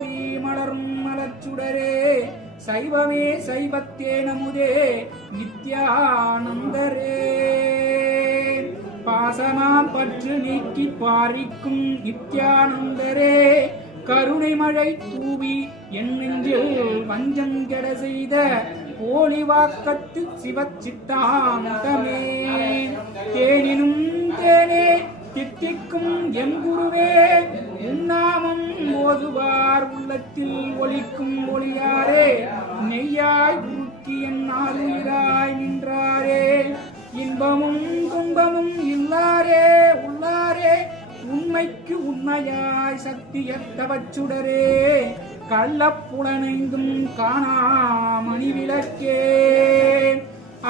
மலரும் மலச்சுடரே சைவமே சைவத்தே நமுதே நித்யானந்தரே பாசமாம் பற்று நீக்கி பாரிக்கும் நித்யானந்தரே கருணை மழை தூவி என் நெஞ்சில் வஞ்சங்கெட செய்த போலி வாக்கத்து சிவச்சித்தாந்தமே தேனினும் தேனே தித்திக்கும் எம் குருவே உன்னாமம் ஓதுவார் உள்ளத்தில் ஒலிக்கும் ஒளியாரே நெய்யாய் புக்கி என் ஆளுயிராய் நின்றாரே இன்பமும் துன்பமும் இல்லாரே உள்ளாரே உண்மைக்கு உண்மையாய் சக்தியத்தவச்சுடரே கள்ளப்புலனைந்தும் காணாமணி விளக்கே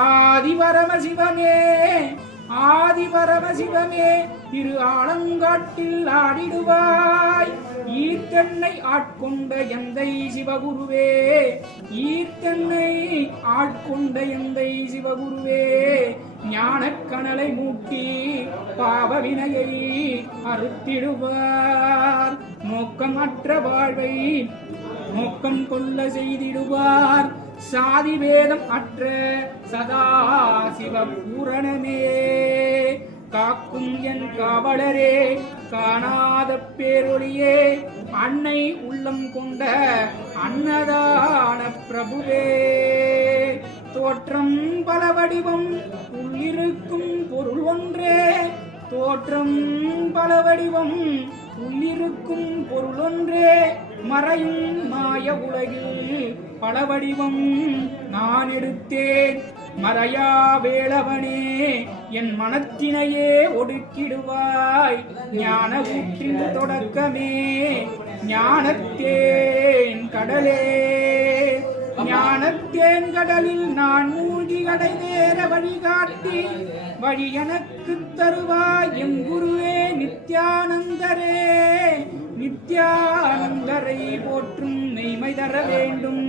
ஆதிபரமசிவமே ஆதிபரமசிவமே திரு ஆலங்காட்டில் ஆடிடுவாய் ஈர்த்தென்னை ஆட்கொண்ட எந்தை சிவகுருவே ஈர்த்தென்னை ஆட்கொண்ட எந்தை சிவகுருவே ஞானக்கணலை மூட்டி பாவவினையை அறுத்திடுவார் நோக்கமற்ற வாழ்வை நோக்கம் கொள்ள செய்திடுவார் சாதி வேதம் அற்ற சதா சிவ பூரணமே காக்கும் என் காவலரே காணாத பேரொழியே அன்னை உள்ளம் கொண்ட அன்னதான பிரபுவே தோற்றம் பல வடிவம் உள்ளிருக்கும் பொருள் ஒன்றே தோற்றம் பல வடிவம் உள்ளிருக்கும் பொருள் ஒன்றே மறையும் மாய உலகில் பல வடிவம் நான் எடுத்தேன் மறையா வேளவனே என் மனத்தினையே ஒடுக்கிடுவாய் ஞான ஊற்றின் தொடக்கமே ஞானத்தேன் கடலே ஞானத்தேன் கடலில் நான் மூழ்கி அடைநேர வழிகாட்டி வழி எனக்கு தருவாய் என் குருவே நித்யானந்தரே நித்யானந்தரை போற்றும் மெய்மை தர வேண்டும்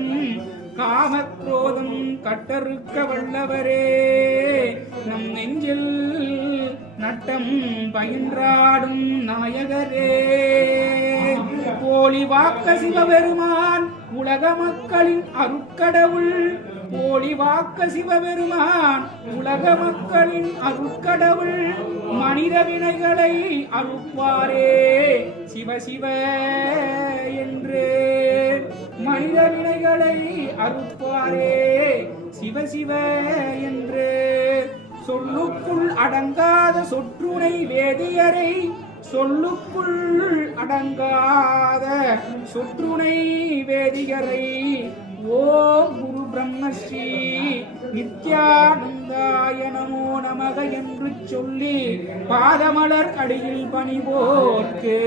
காமக்ரோதம் கட்டறுக்க வல்லவரே நம் நெஞ்சில் நட்டம் பயின்றாடும் நாயகரே போலி வாக்க சிவபெருமான் உலக மக்களின் அருட்கடவுள் போலி வாக்க சிவபெருமான் உலக மக்களின் அருட்கடவுள் மனித வினைகளை அறுப்பாரே சிவ சிவ என்று மனித வினைகளை அறுப்பாரே சிவ சிவ என்று சொல்லுக்குள் அடங்காத சொற்றுணை வேதியரை சொல்லுக்குள் அடங்காத சொற்றுணை வேதியரை ஓம் குரு பிரம்மஸ்ரீ நித்யானந்தாய நமோ நமக என்று சொல்லி பாதமலர் அடியில் பணிவோர்க்கு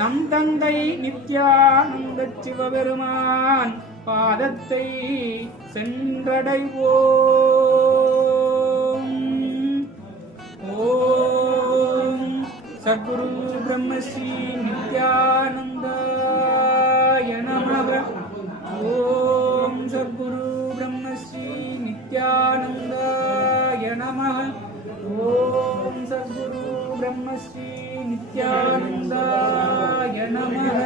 நம் தந்தை நித்யானந்த சிவபெருமான் பாதத்தை சென்றடைவோம். ஓம் சத்குரு பிரம்மஸ்ரீ நித்யானந்தாய நமக. ஓம் சத்குரு பிரம்மஸ்ரீ நித்யானந்தாய நமக. ஓம் சத்குரு பிரம்மஸ்ரீ நித்யானந்தாய நமக.